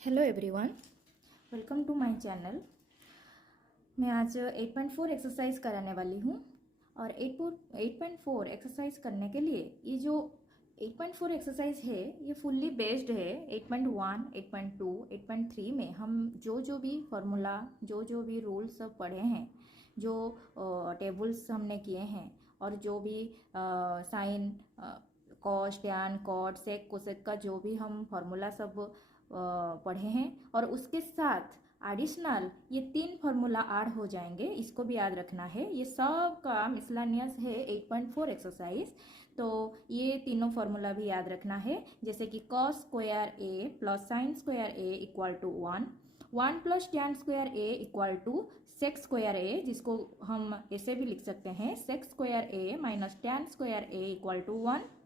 Hello everyone, welcome to my channel. मैं आज 8.4 exercise कराने वाली हूँ और 8.4 एक्सरसाइज करने के लिए ये जो 8.4 एक्सरसाइज है ये फुल्ली बेस्ड है 8.1, 8.2, 8.3 में हम जो भी फार्मूला जो भी रूल्स सब पढ़े हैं, जो टेबल्स हमने किए हैं और जो भी साइन, कॉस, टैन, कॉट, सेक, कोसेक का जो भी हम फार्मूला सब पढ़े हैं और उसके साथ एडिशनल ये 3 फार्मूला ऐड हो जाएंगे, इसको भी याद रखना है। ये सब का मिसलानियस है 8.4 एक्सरसाइज। तो ये तीनों फार्मूला भी याद रखना है, जैसे कि cos square A plus sine square A equal to 1 plus tan square A equal to sec square A, जिसको हम ऐसे भी लिख सकते हैं sec square A minus tan square A equal to 1।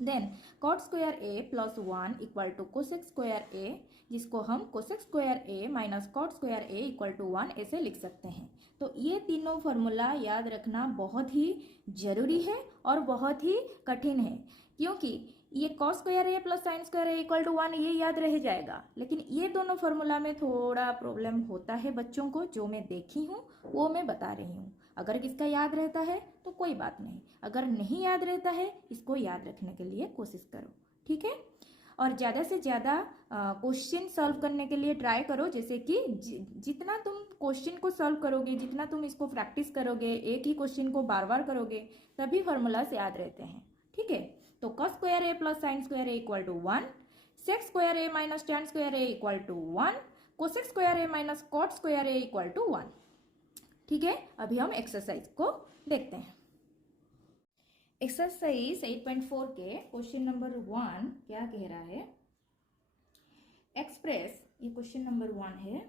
Then cot square A plus 1 equal to cosec square A, जिसको हम cosec square A minus cot square A equal to 1 ऐसे लिख सकते हैं। तो ये तीनों फार्मूला याद रखना बहुत ही जरूरी है और बहुत ही कठिन है, क्योंकि ये cos square A plus sine square A equal to 1 ये याद रह जाएगा, लेकिन ये दोनों फार्मूला में थोड़ा प्रॉब्लम होता है बच्चों को, जो मैं देखी हूँ वो मैं बता रही हूँ। अगर किसका याद रहता है तो कोई बात नहीं, अगर नहीं याद रहता है इसको याद रखने के लिए कोशिश करो, ठीक है। और ज़्यादा से ज़्यादा क्वेश्चन सॉल्व करने के लिए ट्राई करो, जैसे कि जितना तुम क्वेश्चन को सॉल्व करोगे, जितना तुम इसको प्रैक्टिस करोगे, एक ही क्वेश्चन को बार बार करोगे, तभी फार्मूलास याद रहते हैं, ठीक है। तो cos square A plus sine square A equal to 1, sec square A minus tan square A equal to 1, cosec square A minus cot square A equal to 1, ठीक है। अभी हम एक्सरसाइज को देखते हैं। एक्सरसाइज 8.4 के क्वेश्चन नंबर 1 क्या कह रहा है, एक्सप्रेस, ये क्वेश्चन नंबर 1 है,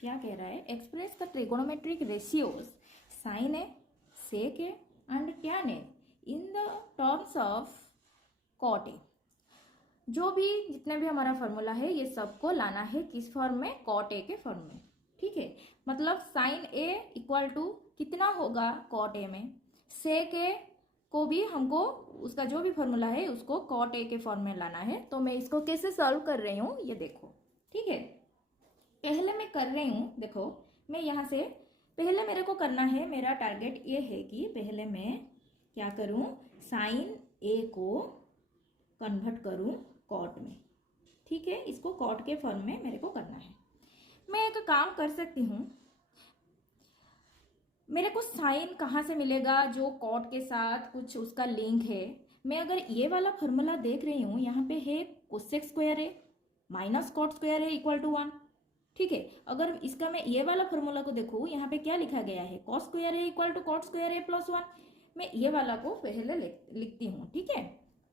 क्या कह रहा है, express the trigonometric ratios sine A, sec A and tan A in the terms of cot A. जो भी जितने भी हमारा फॉर्मूला है ये सबको लाना है किस फॉर्म में, कॉट ए के फॉर्म में, ठीक है। मतलब साइन ए इक्वल टू कितना होगा कॉट ए में, सेक ए को भी हमको उसका जो भी फॉर्मूला है उसको कॉट ए के फॉर्म में लाना है। तो मैं इसको कैसे सॉल्व कर रही हूँ ये देखो, ठीक है। पहले मैं कर रही हूँ, देखो मैं यहाँ से पहले मेरे को करना है, मेरा टारगेट ये है कि पहले मैं क्या करूँ, साइन ए को कन्वर्ट करूँ कॉट में, ठीक है। इसको कॉट के फॉर्म में मेरे को करना है। मैं एक काम कर सकती हूँ, मेरे को साइन कहाँ से मिलेगा, जो कॉट के साथ कुछ उसका लिंक है। मैं अगर ये वाला फॉर्मूला देख रही हूँ, यहाँ पे है cosec square A minus cot square A equal to 1, ठीक है। अगर इसका मैं ये वाला फॉर्मूला को देखूँ, यहाँ पे क्या लिखा गया है, cos square A equal to cot square A plus 1। मैं ये वाला को पहले लिखती हूँ, ठीक है।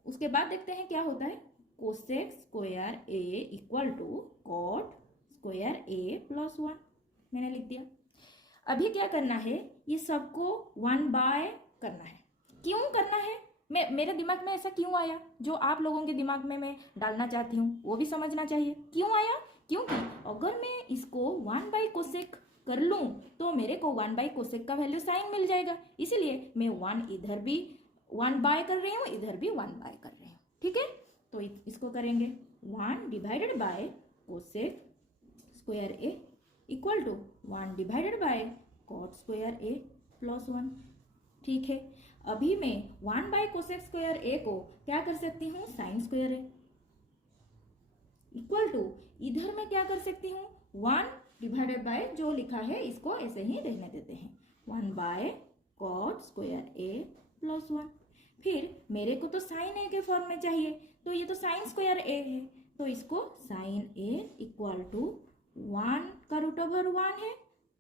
उसके बाद देखते हैं क्या होता है, cosec square A equal to cot square A plus 1 मैंने लिख दिया। अभी क्या करना है, ये सबको 1 बाय करना है। क्यों करना है, मेरे दिमाग में ऐसा क्यों आया, जो आप लोगों के दिमाग में मैं डालना चाहती हूँ वो भी समझना चाहिए क्यों आया। क्योंकि अगर मैं इसको 1 बाय कोसेक कर लूँ तो मेरे को 1 बाय कोसेक का वैल्यू साइन मिल जाएगा, इसीलिए मैं 1 इधर भी 1 बाय कर रही हूँ, इधर भी 1 बाय कर रही हूँ, ठीक है। तो इसको करेंगे 1 divided by cosec square A equal to 1 divided by cot square A plus 1, ठीक है। अभी मैं 1 बाय कोसेक स्क्वायर ए को क्या कर सकती हूँ, sine square A equal to, इधर मैं क्या कर सकती हूँ, 1 डिवाइडेड बाय जो लिखा है इसको ऐसे ही रहने देते हैं, 1 by cot square A plus 1। फिर मेरे को तो साइन ए के फॉर्म में चाहिए, तो ये तो साइन स्क्वायर ए है, तो इसको साइन ए इक्वल टू 1 का रूट ओवर 1 है,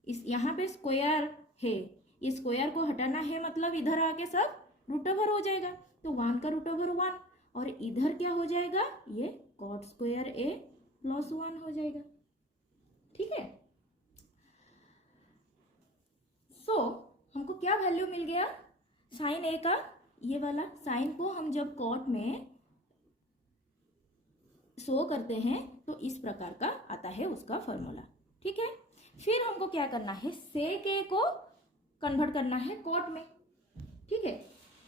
इस यहाँ पे स्क्वायर है, ये स्क्वायर को हटाना है, मतलब इधर आके सब रूट ओवर हो जाएगा, तो 1 का रूट ओवर 1 और इधर क्या हो जाएगा, ये कॉट स्क्वायर ए प्लस 1 हो जाएगा, ठीक है। सो हमको क्या वैल्यू मिल गया, साइन ए का, ये वाला साइन को हम जब कॉट में शो करते हैं तो इस प्रकार का आता है उसका फॉर्मूला, ठीक है। फिर हमको क्या करना है, सेक ए को कन्वर्ट करना है कॉट में, ठीक है।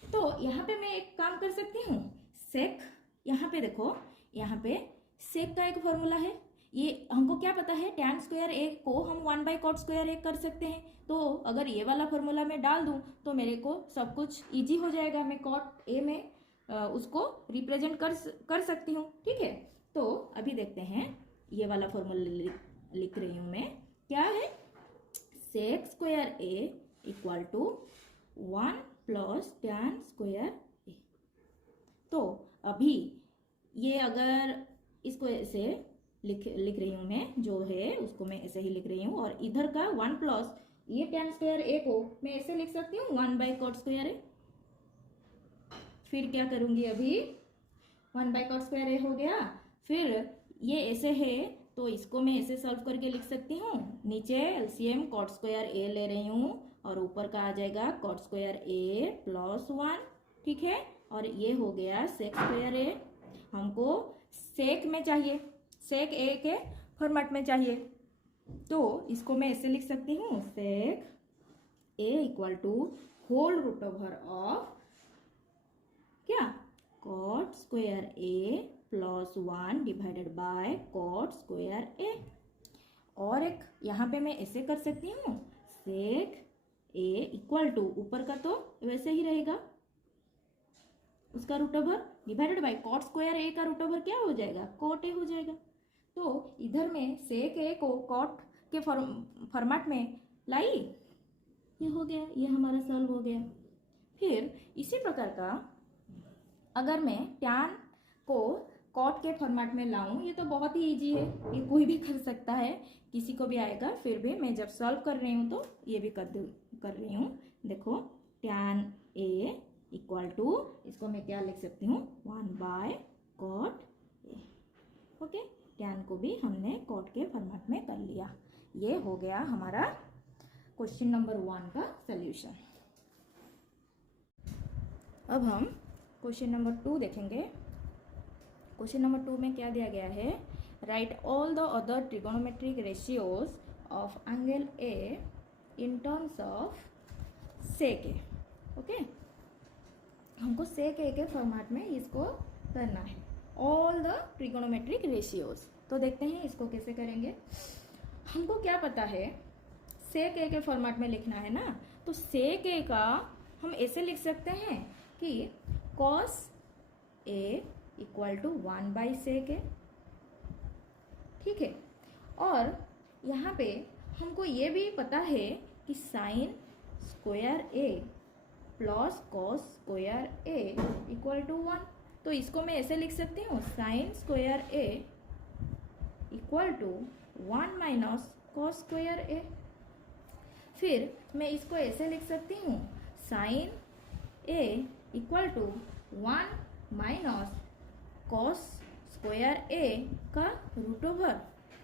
तो यहाँ पे मैं एक काम कर सकती हूँ, सेक, यहाँ पे देखो, यहाँ पे सेक का एक फॉर्मूला है, ये हमको क्या पता है, टैन स्क्वायर ए को हम 1/cot² ए कर सकते हैं। तो अगर ये वाला फॉर्मूला मैं डाल दूं तो मेरे को सब कुछ इजी हो जाएगा, मैं cot ए में उसको रिप्रेजेंट कर सकती हूँ। ठीक है, तो अभी देखते हैं, ये वाला फॉर्मूला लिख रही हूँ मैं, क्या है, sec² A equal to 1 + tan square A. तो अभी ये अगर इसको ऐसे लिख रही हूँ मैं, जो है उसको मैं ऐसे ही लिख रही हूँ, और इधर का 1 प्लस ये tan स्क्वायर ए को मैं ऐसे लिख सकती हूँ 1/cot² ए। फिर क्या करूँगी, अभी 1/cot² ए हो गया, फिर ये ऐसे है तो इसको मैं ऐसे सॉल्व करके लिख सकती हूँ, नीचे एलसीएम cot² ए ले रही हूँ और ऊपर का आ जाएगा cot² ए + 1। ठीक है, और ये हो गया sec² ए। हमको सेक में चाहिए, सेक ए के फॉर्मेट में चाहिए, तो इसको मैं ऐसे लिख सकती हूँ, sec A equal to whole root over of क्या, cot² A + 1 divided by cot² ए। और एक यहाँ पे मैं ऐसे कर सकती हूँ, सेक ए इक्वल टू ऊपर का तो वैसे ही रहेगा, उसका root over divided by cot² A का रूट ओवर क्या हो जाएगा, cot ए हो जाएगा। तो इधर में सेक ए को cot के फॉर्मेट में लाई, ये हो गया, ये हमारा सॉल्व हो गया। फिर इसी प्रकार का अगर मैं tan को cot के फॉर्मेट में लाऊं, ये तो बहुत ही इजी है, ये कोई भी कर सकता है, किसी को भी आएगा। फिर भी मैं जब सॉल्व कर रही हूँ तो ये भी कर रही हूँ। देखो, tan ए इक्वल टू, इसको मैं क्या लिख सकती हूँ, 1/cot ए। ओके, tan को भी हमने cot के फॉर्मेट में कर लिया। ये हो गया हमारा क्वेश्चन नंबर 1 का सल्यूशन। अब हम क्वेश्चन नंबर 2 देखेंगे। क्वेश्चन नंबर 2 में क्या दिया गया है, write all the other trigonometric ratios of angle A in terms of sec A. Okay, हमको सेक ए के फॉर्मेट में इसको करना है, ऑल द ट्रिगोनोमेट्रिक रेशियोज। तो देखते हैं इसको कैसे करेंगे। हमको क्या पता है, सेक ए के फॉर्मेट में लिखना है ना, तो सेक ए का हम ऐसे लिख सकते हैं कि cos A equal to 1/sec A. ठीक है, और यहाँ पे हमको ये भी पता है कि sin square A plus cos square A equal to 1। तो इसको मैं ऐसे लिख सकती हूँ, sin square A equal to 1 - cos square A. फिर मैं इसको ऐसे लिख सकती हूँ, sin A equal to 1 - cos square A का रूट ओवर।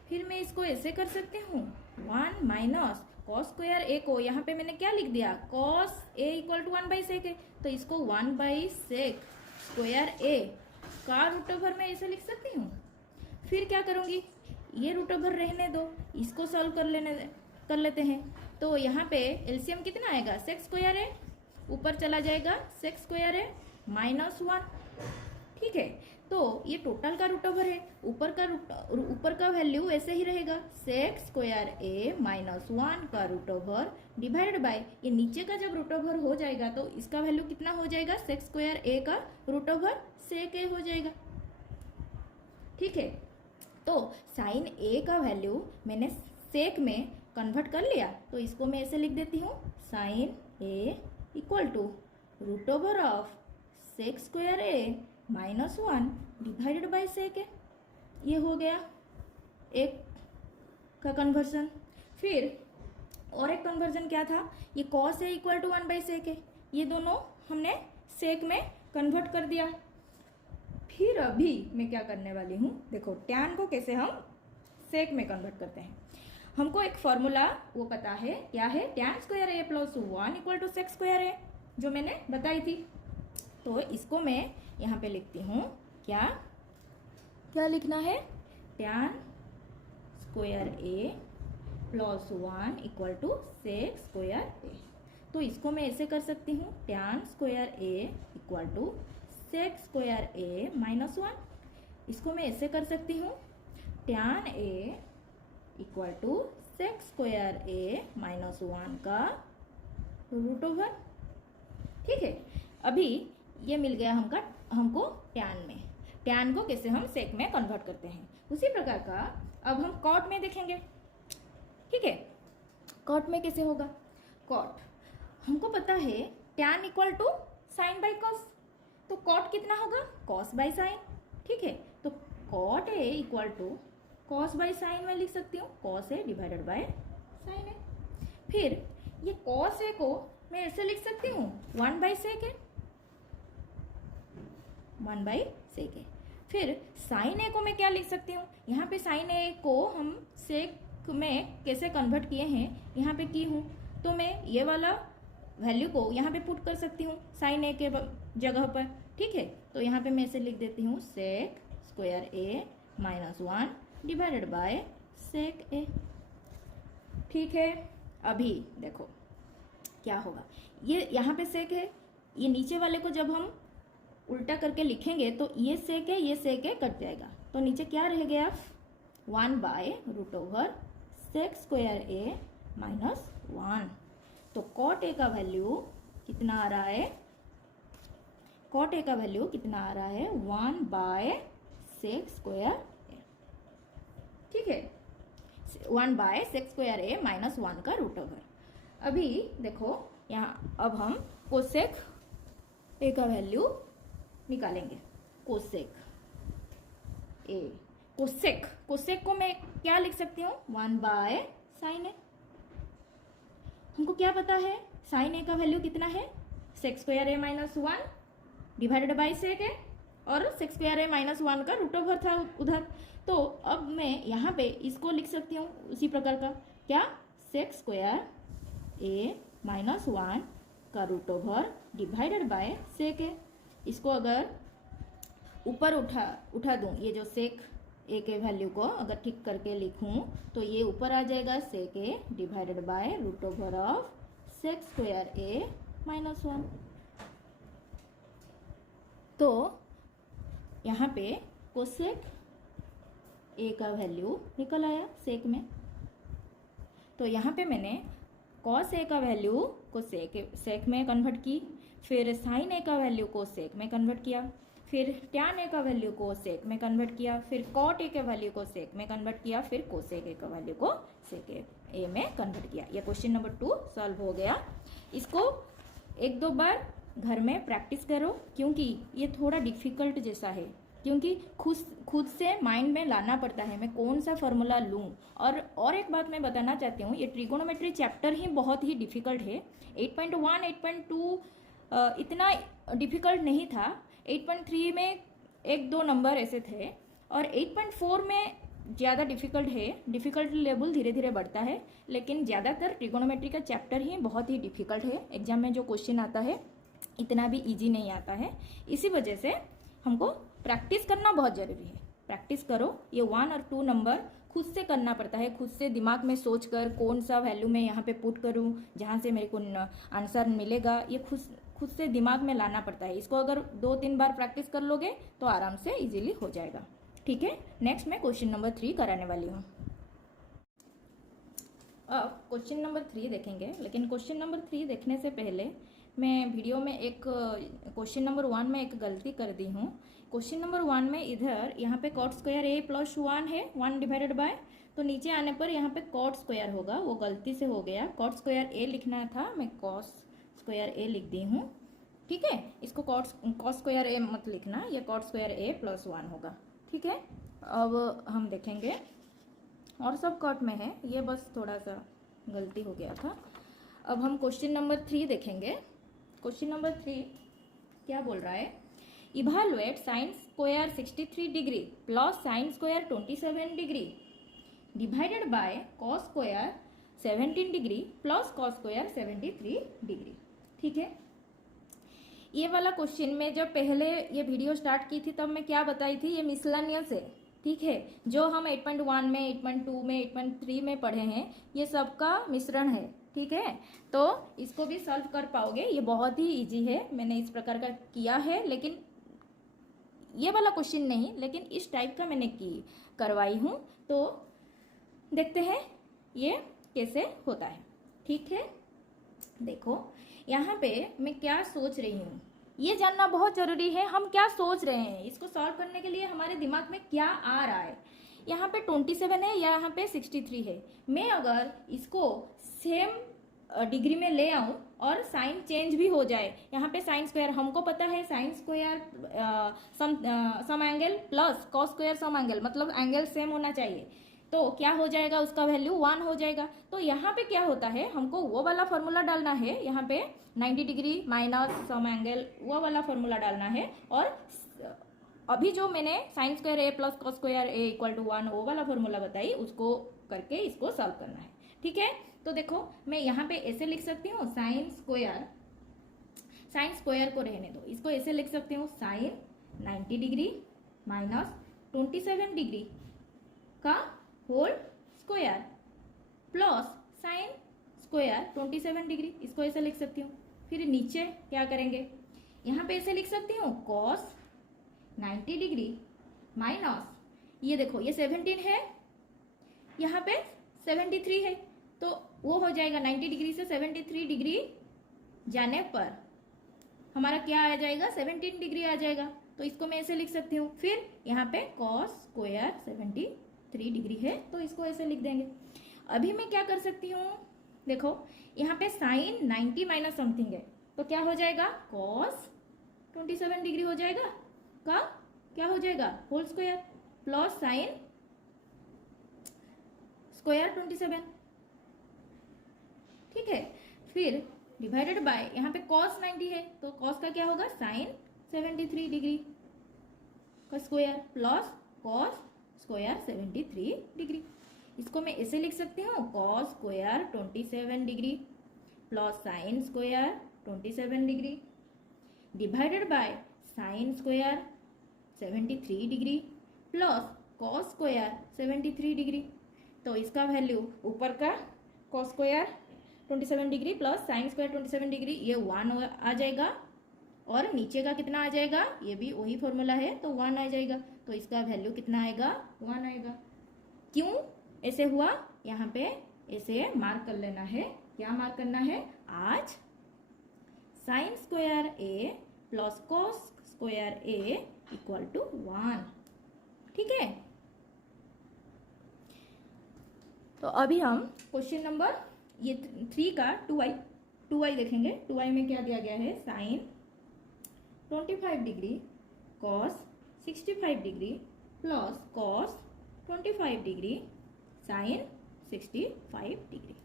फिर मैं इसको ऐसे कर सकती हूँ, 1 - cos स्क्वायर ए को यहाँ पे मैंने क्या लिख दिया, cos A equal to 1/sec A, तो इसको 1/sec स्क्वायर ए का रूट ओवर मैं ऐसे लिख सकती हूँ। फिर क्या करूँगी, ये रूट ओवर रहने दो, इसको सॉल्व कर लेते हैं। तो यहाँ पे एलसीएम कितना आएगा, sec स्क्वायर ए, ऊपर चला जाएगा sec स्क्वायर ए -1। ठीक है, तो ये टोटल का रूट ओवर है, ऊपर का वैल्यू ऐसे ही रहेगा, sec स्क्वायर ए -1 का रूट ओवर डिवाइडेड बाय, ये नीचे का जब रूट ओवर हो जाएगा तो इसका वैल्यू कितना हो जाएगा, sec स्क्वायर ए का रूट ओवर sec ए हो जाएगा। ठीक है, तो साइन ए का वैल्यू मैंने सेक में कन्वर्ट कर लिया, तो इसको मैं ऐसे लिख देती हूँ, sine A equal to root over of sec square A -1 divided by sec A. ये हो गया एक का कन्वर्जन। फिर और एक कन्वर्जन क्या था, ये cos A equal to 1/sec A, ये दोनों हमने सेक में कन्वर्ट कर दिया। फिर अभी मैं क्या करने वाली हूँ, देखो टैन को कैसे हम सेक में कन्वर्ट करते हैं। हमको एक फॉर्मूला वो पता है, क्या है, tan square A + 1 equal to sec square A, जो मैंने बताई थी। तो इसको मैं यहाँ पे लिखती हूँ, क्या लिखना है, tan square A + 1 equal to sec square A. तो इसको मैं ऐसे कर सकती हूँ, tan square A equal to sec square A -1। इसको मैं ऐसे कर सकती हूँ, tan A equal to sec square A minus 1 का रूट ओवर। ठीक है, अभी ये मिल गया हमको टैन में। टैन को कैसे हम सेक में कन्वर्ट करते हैं, उसी प्रकार का अब हम कॉट में देखेंगे। ठीक है, कॉट में कैसे होगा। कॉट हमको पता है tan equal to sine by cos, तो कॉट कितना होगा, कॉस बाई साइन। ठीक है, तो cot A equal to cos by sine में लिख सकती हूँ, cos A divided by sine A. फिर ये कॉस ए को मैं ऐसे लिख सकती हूँ 1 by sec A, 1 by sec ए। फिर साइन ए को मैं क्या लिख सकती हूँ, यहाँ पे साइन ए को हम सेक में कैसे कन्वर्ट किए हैं यहाँ पे की हूँ, तो मैं ये वाला वैल्यू को यहाँ पे पुट कर सकती हूँ साइन ए के जगह पर। ठीक है, तो यहाँ पे मैं ऐसे लिख देती हूँ sec square A minus 1 divided by sec A. ठीक है, अभी देखो क्या होगा, ये यहाँ पे सेक है, ये नीचे वाले को जब हम उल्टा करके लिखेंगे तो ये सेक है, ये सेक है, कट जाएगा, तो नीचे क्या रह गया 1 by root over sec square A minus 1। तो कॉट ए का वैल्यू कितना आ रहा है, कॉट ए का वैल्यू कितना आ रहा है 1 बाय सेक स्क्वायर ए। ठीक है, 1 by sec square A minus 1 का रूट ओवर। अभी देखो यहाँ अब हम कोसेक ए का वैल्यू निकालेंगे। कोसेक ए, कोसेक को मैं क्या लिख सकती हूँ 1 बाय साइन ए। हमको क्या पता है साइन ए का वैल्यू कितना है, sec square A minus 1 divided by sec A, और सेक स्क्वायर ए माइनस 1 का रूट ओवर था उधर। तो अब मैं यहाँ पे इसको लिख सकती हूँ उसी प्रकार का, क्या सेक स्क्वायर ए माइनस 1 का root over divided by sec A. इसको अगर ऊपर उठा दूँ, ये जो सेक ए के वैल्यू को अगर ठीक करके लिखूं तो ये ऊपर आ जाएगा sec A divided by root over of sec square A minus 1। तो यहाँ पे कोसेक ए का वैल्यू निकल आया सेक में। तो यहाँ पे मैंने कॉस ए का वैल्यू को सेक में कन्वर्ट की, फिर साइन ए का वैल्यू को सेक में कन्वर्ट किया, फिर टैन ए का वैल्यू को सेक में कन्वर्ट किया, फिर कॉट ए के वैल्यू को सेक में कन्वर्ट किया, फिर कोसेक ए का वैल्यू को सेक ए में कन्वर्ट किया। ये क्वेश्चन नंबर 2 सॉल्व हो गया। इसको 1-2 बार घर में प्रैक्टिस करो, क्योंकि ये थोड़ा डिफिकल्ट जैसा है, क्योंकि खुद से माइंड में लाना पड़ता है मैं कौन सा फॉर्मूला लूँ। और एक बात मैं बताना चाहती हूँ, ये ट्रिगोनोमेट्री चैप्टर ही बहुत ही डिफिकल्ट है। 8.1 8.2 इतना डिफिकल्ट नहीं था, 8.3 में 1-2 नंबर ऐसे थे, और 8.4 में ज़्यादा डिफिकल्ट है। डिफिकल्ट लेवल धीरे धीरे बढ़ता है, लेकिन ज़्यादातर ट्रिगोनोमेट्री का चैप्टर ही बहुत ही डिफिकल्ट है। एग्जाम में जो क्वेश्चन आता है इतना भी इजी नहीं आता है, इसी वजह से हमको प्रैक्टिस करना बहुत ज़रूरी है। प्रैक्टिस करो, ये 1 और 2 नंबर खुद से करना पड़ता है, खुद से दिमाग में सोच कर कौन सा वैल्यू मैं यहाँ पे पुट करूँ जहाँ से मेरे को आंसर मिलेगा, ये खुद से दिमाग में लाना पड़ता है। इसको अगर 2-3 बार प्रैक्टिस कर लोगे तो आराम से इजीली हो जाएगा। ठीक है, नेक्स्ट मैं क्वेश्चन नंबर 3 कराने वाली हूँ। अब क्वेश्चन नंबर 3 देखेंगे, लेकिन क्वेश्चन नंबर 3 देखने से पहले मैं वीडियो में एक क्वेश्चन नंबर 1 में एक गलती कर दी हूँ। क्वेश्चन नंबर 1 में इधर यहाँ पे कॉट स्क्वायर ए प्लस 1 है, 1 डिवाइडेड बाय, तो नीचे आने पर यहाँ पे कॉट स्क्वायर होगा, वो गलती से हो गया। कॉट स्क्वायर ए लिखना था, मैं कॉस स्क्वायर ए लिख दी हूँ। ठीक है, इसको कॉस स्क्वायर ए मत लिखना, ये कॉट स्क्वायर ए प्लस 1 होगा। ठीक है, अब हम देखेंगे, और सब कॉट में है, ये बस थोड़ा सा गलती हो गया था। अब हम क्वेश्चन नंबर 3 देखेंगे। क्वेश्चन नंबर 3 क्या बोल रहा है, evaluate sine square 63 degree plus sine square 27 degree divided by cos square 17 degree plus cos square 73 degree. ठीक है, ये वाला क्वेश्चन में जब पहले ये वीडियो स्टार्ट की थी तब मैं क्या बताई थी, ये मिसलेनियस है। ठीक है, जो हम 8.1 में 8.2 में 8.3 में पढ़े हैं ये सबका मिश्रण है। ठीक है, तो इसको भी सॉल्व कर पाओगे, ये बहुत ही इजी है, मैंने इस प्रकार का किया है। लेकिन ये वाला क्वेश्चन नहीं, लेकिन इस टाइप का मैंने करवाई हूँ। तो देखते हैं ये कैसे होता है। ठीक है, देखो यहाँ पे मैं क्या सोच रही हूँ, ये जानना बहुत ज़रूरी है। हम क्या सोच रहे हैं, इसको सॉल्व करने के लिए हमारे दिमाग में क्या आ रहा है। यहाँ पे 27 है या यहाँ पे 63 है। मैं अगर इसको सेम डिग्री में ले आऊँ और साइन चेंज भी हो जाए, यहाँ पे साइन स्क्वायर, हमको पता है sine square some angle plus cos square some angle, मतलब एंगल सेम होना चाहिए। तो क्या हो जाएगा, उसका वैल्यू 1 हो जाएगा। तो यहाँ पे क्या होता है, हमको वो वाला फॉर्मूला डालना है, यहाँ पे 90 डिग्री माइनस सम एंगल, वो वाला फॉर्मूला डालना है। और अभी जो मैंने sine square A plus cos square A equal to 1 वो वाला फॉर्मूला बताई, उसको करके इसको सॉल्व करना है। ठीक है, तो देखो मैं यहाँ पे ऐसे लिख सकती हूँ, साइन स्क्वायर को रहने दो, इसको ऐसे लिख सकती हूँ, साइन 90 डिग्री माइनस 27 डिग्री का whole square plus sine square 27 degree, इसको ऐसे लिख सकती हूँ। फिर नीचे क्या करेंगे, यहाँ पे ऐसे लिख सकती हूँ, कॉस 90 डिग्री माइनस, ये देखो ये 17 है, यहाँ पे 73 है, तो वो हो जाएगा 90 डिग्री से 73 डिग्री जाने पर हमारा क्या आ जाएगा, 17 डिग्री आ जाएगा। तो इसको मैं ऐसे लिख सकती हूँ। फिर यहाँ पे कॉस स्क्वायर 73 डिग्री है, तो इसको ऐसे लिख देंगे। अभी मैं क्या कर सकती हूँ, देखो यहाँ पे साइन 90 माइनस समथिंग है, तो क्या हो जाएगा, कॉस 27 डिग्री हो जाएगा का क्या हो जाएगा, whole square plus sine square 27। ठीक है, फिर डिवाइडेड बाय, यहाँ पे cos 90 है, तो cos का क्या होगा, साइन 73 डिग्री का square plus cos square 73 degree. इसको मैं ऐसे लिख सकती हूँ, cos square 27 degree plus sine square 27 degree divided by sine square 73 degree plus cos square 73 degree. तो इसका वैल्यू ऊपर का cos square 27 degree plus sine square 27 degree, ये 1 आ जाएगा, और नीचे का कितना आ जाएगा, ये भी वही फॉर्मूला है, तो 1 आ जाएगा। तो इसका वैल्यू कितना आएगा, 1 आएगा। क्यों ऐसे हुआ, यहाँ पे ऐसे मार्क कर लेना है। क्या मार्क करना है, आज sine square A plus cos square A equal to 1। ठीक है, तो अभी हम क्वेश्चन नंबर ये 3 का 2i देखेंगे। 2i में क्या दिया गया है, sine 25 degree cos 65 degree plus cos 25 degree sine 65 degree.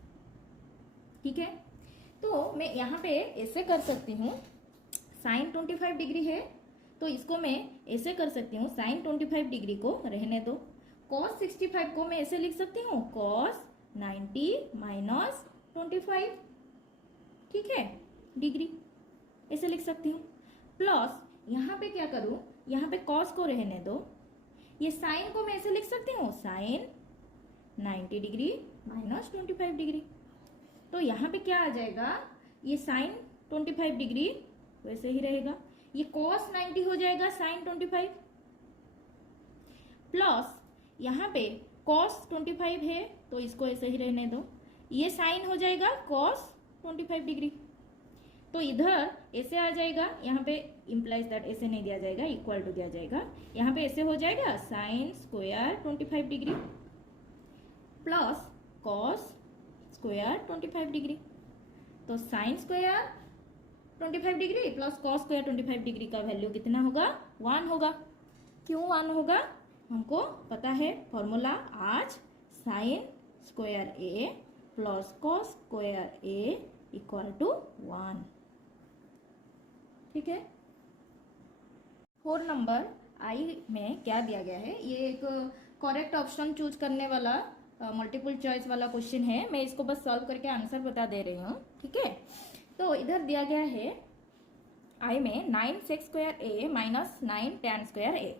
ठीक है, तो मैं यहाँ पे ऐसे कर सकती हूँ, साइन 25 डिग्री है तो इसको मैं ऐसे कर सकती हूँ, साइन 25 डिग्री को रहने दो, कॉस 65 को मैं ऐसे लिख सकती हूँ, कॉस 90 माइनस 25, ठीक है, डिग्री ऐसे लिख सकती हूँ। प्लस यहाँ पे क्या करूँ, यहाँ पे कॉस को रहने दो, ये साइन को मैं ऐसे लिख सकती हूँ, साइन 90 डिग्री माइनस 25 डिग्री। तो यहाँ पे क्या आ जाएगा, ये साइन 25 डिग्री वैसे ही रहेगा, ये कॉस 90 हो जाएगा साइन 25, प्लस यहाँ पे कॉस 25 है तो इसको ऐसे ही रहने दो, ये साइन हो जाएगा कॉस 25 डिग्री। तो इधर ऐसे आ जाएगा, यहाँ पे इम्प्लाइज दैट ऐसे नहीं दिया जाएगा, इक्वल टू दिया जाएगा, यहाँ पे ऐसे हो जाएगा sine square 25 degree plus cos square 25 degree. तो sine square 25 degree plus cos square 25 degree का वैल्यू कितना होगा, 1 होगा। क्यों 1 होगा, हमको पता है फॉर्मूला, आज sine square A plus cos square A equal to 1। ठीक है, 4 नंबर आई में क्या दिया गया है, ये एक करेक्ट ऑप्शन चूज करने वाला मल्टीपल चॉइस वाला क्वेश्चन है। मैं इसको बस सॉल्व करके आंसर बता दे रही हूँ। ठीक है, तो इधर दिया गया है आई में 9 सेक square A minus 9 tan square A,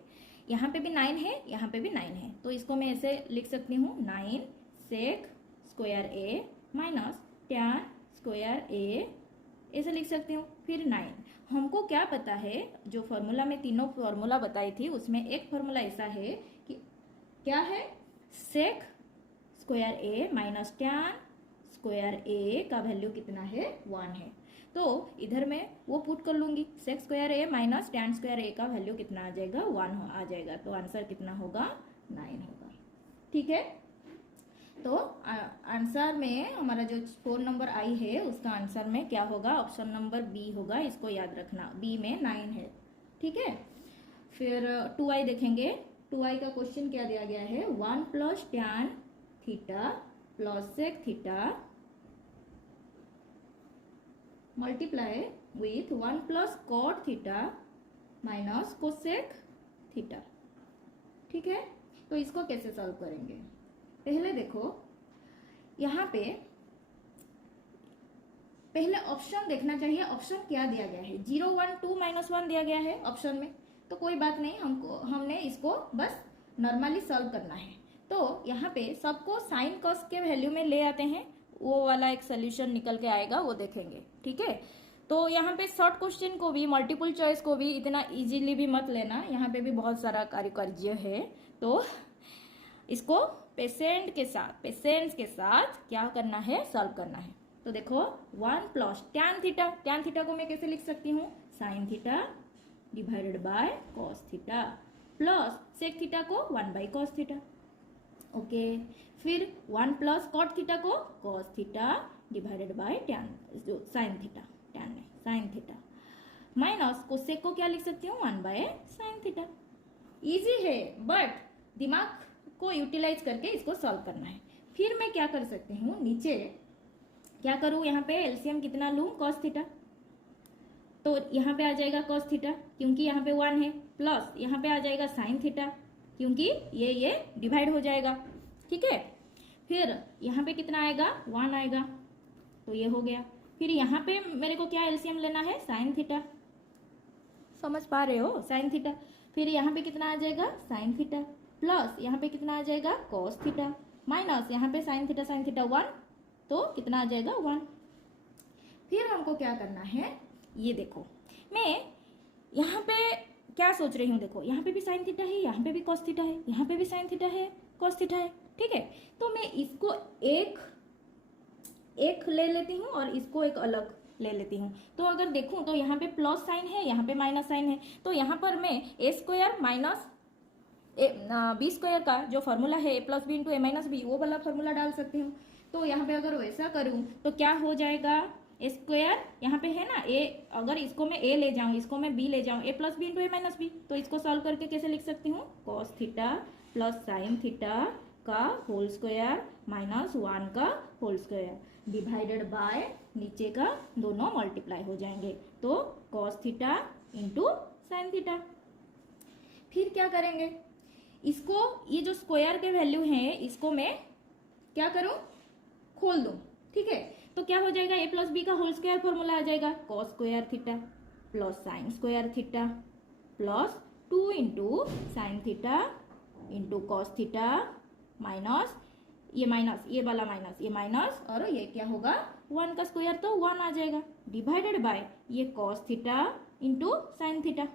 यहाँ पे भी 9 है, यहाँ पे भी 9 है, तो इसको मैं ऐसे लिख सकती हूँ, 9 सेक square A minus tan square ए ऐसे लिख सकती हूँ। फिर 9, हमको क्या पता है, जो फॉर्मूला में तीनों फॉर्मूला बताई थी उसमें एक फॉर्मूला ऐसा है कि क्या है, sec square A minus tan square A का वैल्यू कितना है, 1 है। तो इधर मैं वो पुट कर लूंगी, सेक square A minus tan square A का वैल्यू कितना आ जाएगा, 1 आ जाएगा। तो आंसर कितना होगा, 9 होगा। ठीक है, तो आंसर में हमारा जो 4 नंबर आई है उसका आंसर में क्या होगा, ऑप्शन नंबर बी होगा। इसको याद रखना, बी में 9 है। ठीक है, फिर 2i देखेंगे। 2i का क्वेश्चन क्या दिया गया है, 1 plus tan theta plus sec theta multiply with 1 plus cot theta minus cosec theta. ठीक है, तो इसको कैसे सॉल्व करेंगे, पहले देखो यहाँ पे पहले ऑप्शन देखना चाहिए। ऑप्शन क्या दिया गया है, 0 1 2 -1 दिया गया है ऑप्शन में, तो कोई बात नहीं, हमने इसको बस नॉर्मली सॉल्व करना है। तो यहाँ पे सबको साइन कॉस के वैल्यू में ले आते हैं, वो वाला एक सोल्यूशन निकल के आएगा, वो देखेंगे। ठीक है, तो यहाँ पे शॉर्ट क्वेश्चन को भी, मल्टीपल चॉइस को भी इतना इजीली भी मत लेना, यहाँ पे भी बहुत सारा कारुकार्य है। तो इसको पेशेंस के साथ क्या करना है, सॉल्व करना है। तो देखो 1 प्लस टैन थीटा को मैं कैसे लिख सकती हूँ, sine theta divided by cos theta, plus sec theta को 1 बाई कॉस थीटा। ओके, फिर 1 प्लस कॉट थीटा को cos theta divided by tan, जो साइन थीटा, टैन नहीं साइन थीटा, माइनस कोसेक को क्या लिख सकती हूँ, 1 बाय साइन थीटा। इजी है, बट दिमाग को यूटिलाइज करके इसको सॉल्व करना है। फिर मैं क्या कर सकती हूँ, नीचे क्या करूँ, यहाँ पे एलसीएम कितना लूँ, कॉस थीटा, तो यहाँ पे आ जाएगा कॉस थीटा क्योंकि यहाँ पे 1 है, प्लस यहाँ पे आ जाएगा साइन थीटा क्योंकि ये डिवाइड हो जाएगा। ठीक है, फिर यहाँ पे कितना आएगा, 1 आएगा, तो ये हो गया। फिर यहाँ पे मेरे को क्या एलसीएम लेना है, साइन थीटा, समझ पा रहे हो, साइन थीटा। फिर यहाँ पे कितना आ जाएगा, साइन थीटा, प्लस यहाँ पे कितना आ जाएगा, कॉस थीटा, माइनस यहाँ पे साइन थीटा 1, तो कितना आ जाएगा, 1। फिर हमको क्या करना है, ये देखो मैं यहाँ पे क्या सोच रही हूँ, देखो यहाँ पे भी साइन थीटा है, यहाँ पे भी कॉस थीटा है, यहाँ पे भी साइन थीटा है, कॉस थीटा है। ठीक है, तो मैं इसको एक ले लेती हूँ और इसको एक अलग ले लेती हूँ। तो अगर देखूँ तो यहाँ पे प्लस साइन है, यहाँ पे माइनस साइन है, तो यहाँ पर मैं ए स्क्वायर माइनस बी स्क्वायर का जो फॉर्मूला है ए प्लस बी इंटू ए माइनस बी, वो वाला फॉर्मूला डाल सकती हूँ। तो यहाँ पे अगर वैसा करूँ तो क्या हो जाएगा, ए स्क्वायर यहाँ पे है ना ए, अगर इसको मैं ए ले जाऊँ, इसको मैं बी ले जाऊँ, ए प्लस बी इंटू ए माइनस बी, तो इसको सॉल्व करके कैसे लिख सकती हूँ, cos theta plus sine theta का होल स्क्वायर माइनस 1 का होल स्क्वायर डिवाइडेड बाय नीचे का दोनों मल्टीप्लाई हो जाएंगे, तो cos theta into sine theta. फिर क्या करेंगे, इसको ये जो स्क्वायर के वैल्यू है इसको मैं क्या करूं, खोल दूं। ठीक है, तो क्या हो जाएगा, ए प्लस बी का होल स्क्वायर फॉर्मूला आ जाएगा, cos square theta plus sine square theta plus 2 into sine theta into cos theta minus ये वाला माइनस, ये माइनस, और ये क्या होगा, 1 का स्क्वायर तो 1 आ जाएगा, डिवाइडेड बाय ये cos theta into sine theta.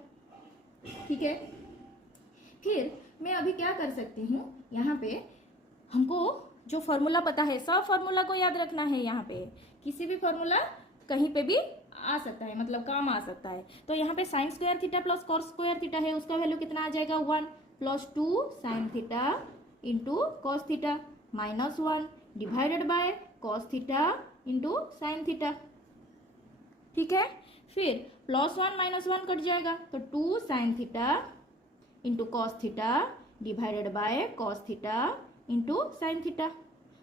ठीक है, फिर मैं अभी क्या कर सकती हूँ, यहाँ पे हमको जो फॉर्मूला पता है, सब फॉर्मूला को याद रखना है। यहाँ पे किसी भी फॉर्मूला कहीं पे भी आ सकता है, मतलब काम आ सकता है। तो यहाँ पे sine square theta plus cos square theta है, उसका वैल्यू कितना आ जाएगा, 1 plus 2 sine theta into cos theta minus 1 divided by cos theta into sine theta. ठीक है, फिर प्लस 1 माइनस 1 कट जाएगा, तो 2 sine theta into cos theta divided by cos theta into sine theta,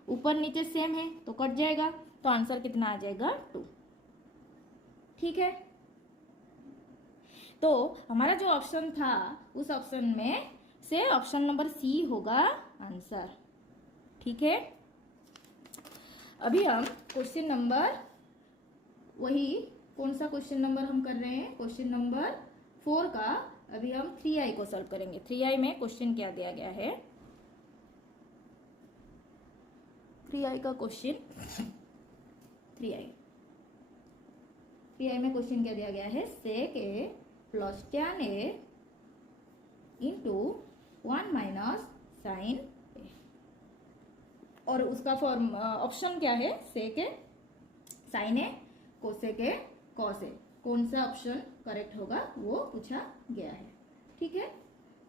ऊपर नीचे सेम है तो कट जाएगा, तो आंसर कितना आ जाएगा, 2। ठीक है, तो हमारा जो ऑप्शन था उस ऑप्शन में से ऑप्शन नंबर सी होगा आंसर। ठीक है, अभी हम क्वेश्चन नंबर, वही कौन सा क्वेश्चन नंबर हम कर रहे हैं, क्वेश्चन नंबर 4 का अभी हम 3i को सॉल्व करेंगे। 3i में क्वेश्चन क्या दिया गया है, 3i का क्वेश्चन 3i पीआई में क्वेश्चन क्या दिया गया है, sec A plus tan A into 1 minus sine A, और उसका फॉर्म ऑप्शन क्या है, sec A sine A cosec A cos A, कौन सा ऑप्शन करेक्ट होगा वो पूछा गया है। ठीक है,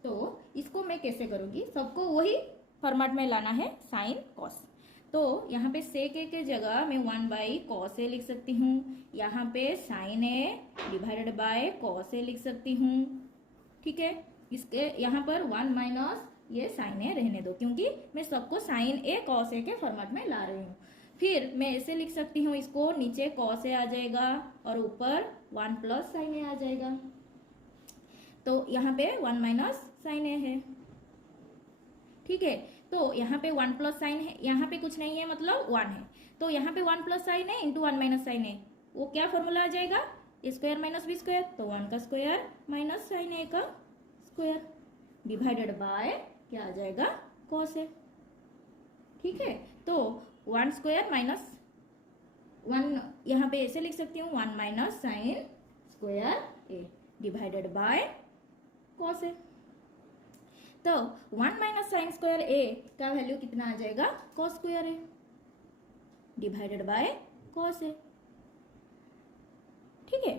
तो इसको मैं कैसे करूँगी, सबको वही फॉर्मेट में लाना है, साइन कॉस। तो यहाँ पे सेक ए के जगह मैं 1 बाई कॉस ए लिख सकती हूँ, यहाँ पे sine A divided by cos A लिख सकती हूँ। ठीक है, इसके यहाँ पर 1 माइनस ये साइन ए रहने दो, क्योंकि मैं सबको साइन ए कॉस ए के फॉर्मेट में ला रही हूँ। फिर मैं ऐसे लिख सकती हूँ, इसको नीचे कॉस ए आ जाएगा और ऊपर 1 प्लस साइन ए आ जाएगा। तो यहाँ पे 1 माइनस साइन ए है। ठीक है, तो यहाँ पे 1 प्लस साइन है, यहाँ पे कुछ नहीं है मतलब 1 है, तो यहाँ पे 1 प्लस साइन है इंटू 1 माइनस साइन है, वो क्या फॉर्मूला आ जाएगा, ए स्क्वायर माइनस बी स्क्वायर, तो 1 का स्क्वायर माइनस साइन ए का स्क्वायर डिवाइडेड बाय क्या आ जाएगा, कॉस ए। ठीक है, तो 1 स्क्वायर माइनस 1, यहाँ पे ऐसे लिख सकती हूँ 1 minus sine square A divided by cos A. तो 1 माइनस साइन स्क्वायर ए का वैल्यू कितना आ जाएगा, cos square A divided by cos A. ठीक है,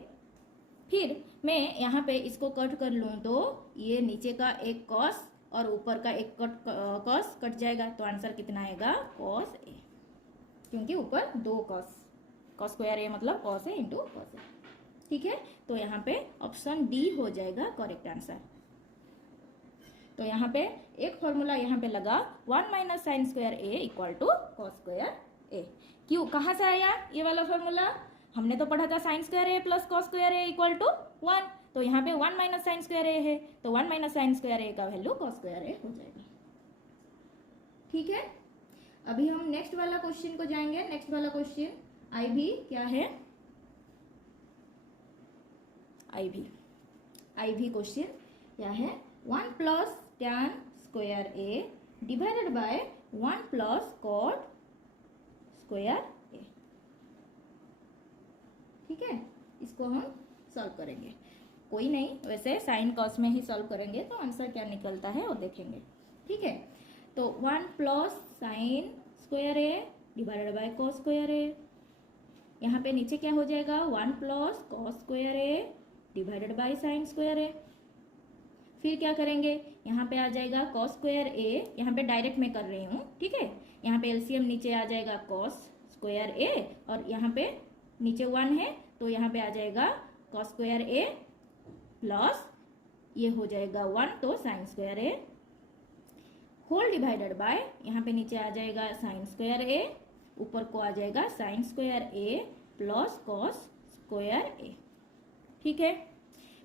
फिर मैं यहाँ पे इसको कट कर लूँ तो ये नीचे का एक कॉस और ऊपर का एक कॉस कट जाएगा, तो आंसर कितना आएगा, कॉस ए, क्योंकि ऊपर 2 कॉस स्क्वायर ए मतलब cos A into cos A. ठीक है, तो यहाँ पे ऑप्शन डी हो जाएगा करेक्ट आंसर। तो यहाँ पे एक फॉर्मूला यहाँ पे लगा, 1 minus sine square A equal to cos square A. क्यों, कहाँ से आया ये वाला फॉर्मूला, हमने तो पढ़ा था sine square A plus cos square A equal to 1, तो यहाँ पे 1 माइनस साइन स्क्वायर ए है, तो 1 माइनस साइन स्क्वायर ए का वैल्यू कॉस स्क्वायर ए हो जाएगा। ठीक है, अभी हम नेक्स्ट वाला क्वेश्चन को जाएंगे। नेक्स्ट वाला क्वेश्चन आई भी क्या है, आई भी क्वेश्चन क्या है, 1 plus tan square A divided by 1 plus cot square A. ठीक है, इसको हम सॉल्व करेंगे, कोई नहीं, वैसे साइन कॉस में ही सॉल्व करेंगे तो आंसर क्या निकलता है वो देखेंगे। ठीक है, तो 1 plus sine square A divided by cos square A, यहाँ पे नीचे क्या हो जाएगा, 1 plus cos square A divided by sine square A. फिर क्या करेंगे, यहाँ पे आ जाएगा कॉस स्क्वायर ए, यहाँ पे डायरेक्ट मैं कर रही हूँ। ठीक है, यहाँ पे एलसीएम नीचे आ जाएगा कॉस स्क्वायर ए और यहाँ पे नीचे 1 है, तो यहाँ पे आ जाएगा कॉस स्क्वायर ए प्लस ये हो जाएगा 1, तो sine square A whole divided by, यहाँ पे नीचे आ जाएगा साइन स्क्वायर ए, ऊपर को आ जाएगा sine square A plus cos square A. ठीक है,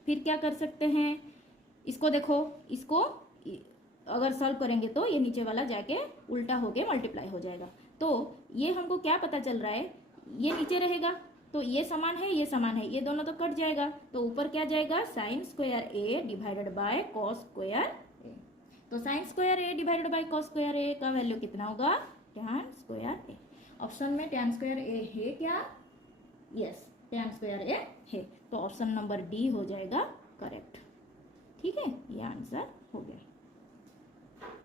फिर क्या कर सकते हैं, इसको देखो, इसको अगर सॉल्व करेंगे तो ये नीचे वाला जाके उल्टा होके मल्टीप्लाई हो जाएगा, तो ये हमको क्या पता चल रहा है, ये नीचे रहेगा तो ये समान है, ये समान है, ये दोनों तो कट जाएगा, तो ऊपर क्या जाएगा, sine square A divided by cos square A. तो sine square A divided by cos square A का वैल्यू कितना होगा, tan स्क्वायर ए। ऑप्शन में tan स्क्वायर ए है क्या, यस, tan स्क्वायर ए है, तो ऑप्शन नंबर डी हो जाएगा करेक्ट। ठीक है, ये आंसर हो गया।